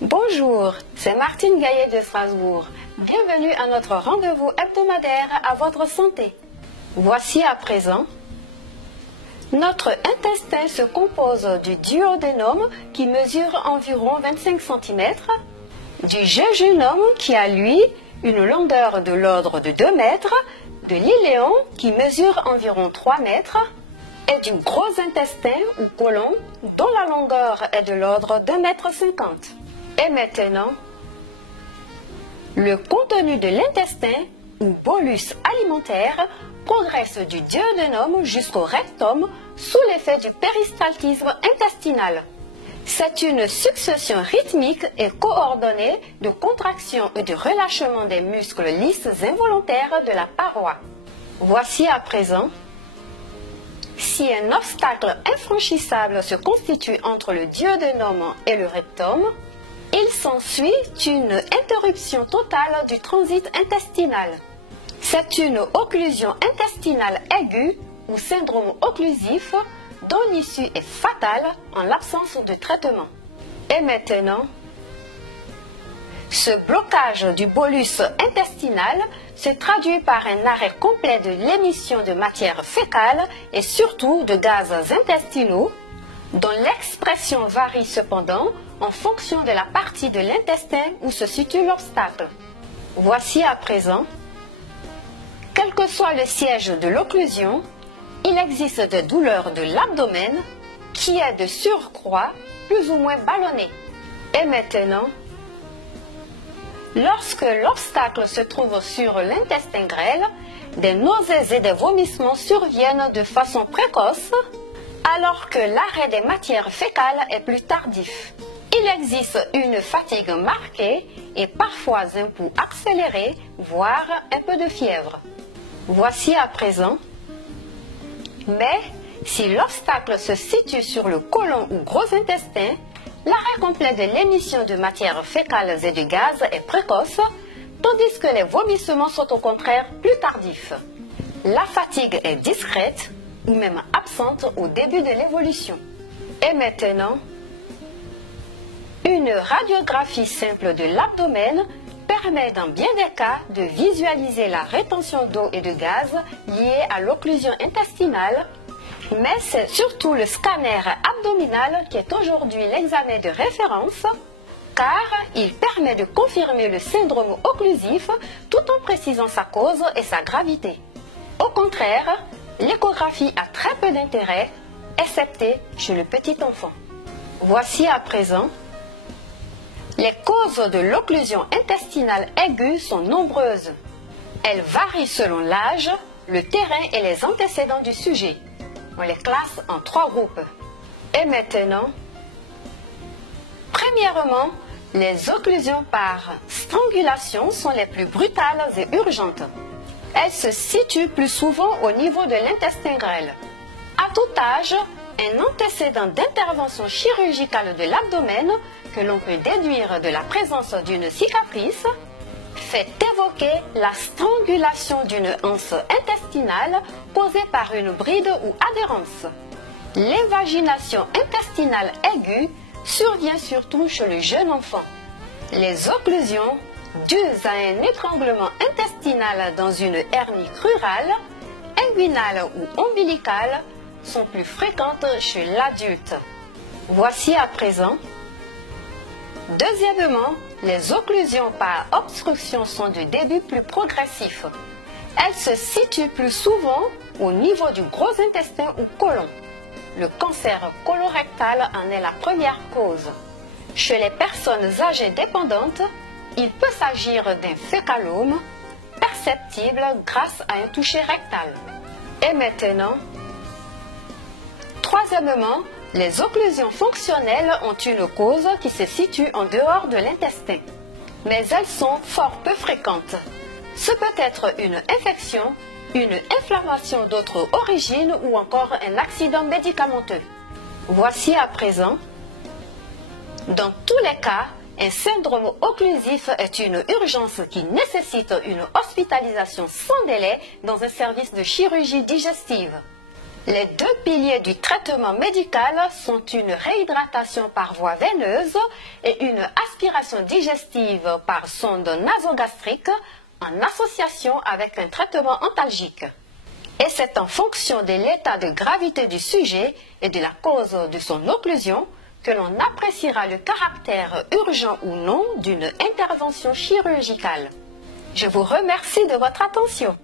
Bonjour, c'est Martine Gaillet de Strasbourg. Bienvenue à notre rendez-vous hebdomadaire à votre santé. Voici à présent, notre intestin se compose du duodénum qui mesure environ 25 cm, du jéjunum qui a lui une longueur de l'ordre de 2 mètres, de l'iléon qui mesure environ 3 mètres, et du gros intestin ou côlon dont la longueur est de l'ordre d'1,50 m. Et maintenant, le contenu de l'intestin ou bolus alimentaire progresse du duodénum jusqu'au rectum sous l'effet du péristaltisme intestinal. C'est une succession rythmique et coordonnée de contractions et de relâchements des muscles lisses involontaires de la paroi. Voici à présent, si un obstacle infranchissable se constitue entre le duodénum et le rectum, il s'ensuit une interruption totale du transit intestinal. C'est une occlusion intestinale aiguë ou syndrome occlusif dont l'issue est fatale en l'absence de traitement. Et maintenant, ce blocage du bolus intestinal se traduit par un arrêt complet de l'émission de matière fécale et surtout de gaz intestinaux, dont l'expression varie cependant en fonction de la partie de l'intestin où se situe l'obstacle. Voici à présent, quel que soit le siège de l'occlusion, il existe des douleurs de l'abdomen qui est de surcroît plus ou moins ballonné. Et maintenant, lorsque l'obstacle se trouve sur l'intestin grêle, des nausées et des vomissements surviennent de façon précoce, alors que l'arrêt des matières fécales est plus tardif. Il existe une fatigue marquée et parfois un pouls accéléré, voire un peu de fièvre. Voici à présent, mais si l'obstacle se situe sur le côlon ou gros intestin, l'arrêt complet de l'émission de matières fécales et de gaz est précoce, tandis que les vomissements sont au contraire plus tardifs. La fatigue est discrète ou même absente au début de l'évolution. Et maintenant, une radiographie simple de l'abdomen permet dans bien des cas de visualiser la rétention d'eau et de gaz liée à l'occlusion intestinale, mais c'est surtout le scanner abdominal qui est aujourd'hui l'examen de référence, car il permet de confirmer le syndrome occlusif tout en précisant sa cause et sa gravité. Au contraire, l'échographie a très peu d'intérêt, excepté chez le petit enfant. Voici à présent, les causes de l'occlusion intestinale aiguë sont nombreuses. Elles varient selon l'âge, le terrain et les antécédents du sujet. On les classe en 3 groupes. Et maintenant, premièrement, les occlusions par strangulation sont les plus brutales et urgentes. Elles se situent plus souvent au niveau de l'intestin grêle. À tout âge, un antécédent d'intervention chirurgicale de l'abdomen, que l'on peut déduire de la présence d'une cicatrice, fait évoquer la strangulation d'une anse intestinale causée par une bride ou adhérence. L'invagination intestinale aiguë survient surtout chez le jeune enfant. Les occlusions dues à un étranglement intestinal dans une hernie crurale, inguinale ou ombilicale sont plus fréquentes chez l'adulte. Voici à présent. Deuxièmement, les occlusions par obstruction sont de début plus progressif. Elles se situent plus souvent au niveau du gros intestin ou côlon. Le cancer colorectal en est la première cause. Chez les personnes âgées dépendantes, il peut s'agir d'un fécalome perceptible grâce à un toucher rectal. Et maintenant, troisièmement, les occlusions fonctionnelles ont une cause qui se situe en dehors de l'intestin, mais elles sont fort peu fréquentes. Ce peut être une infection, une inflammation d'autre origine ou encore un accident médicamenteux. Voici à présent, dans tous les cas, un syndrome occlusif est une urgence qui nécessite une hospitalisation sans délai dans un service de chirurgie digestive. Les deux piliers du traitement médical sont une réhydratation par voie veineuse et une aspiration digestive par sonde nasogastrique en association avec un traitement antalgique. Et c'est en fonction de l'état de gravité du sujet et de la cause de son occlusion que l'on appréciera le caractère urgent ou non d'une intervention chirurgicale. Je vous remercie de votre attention.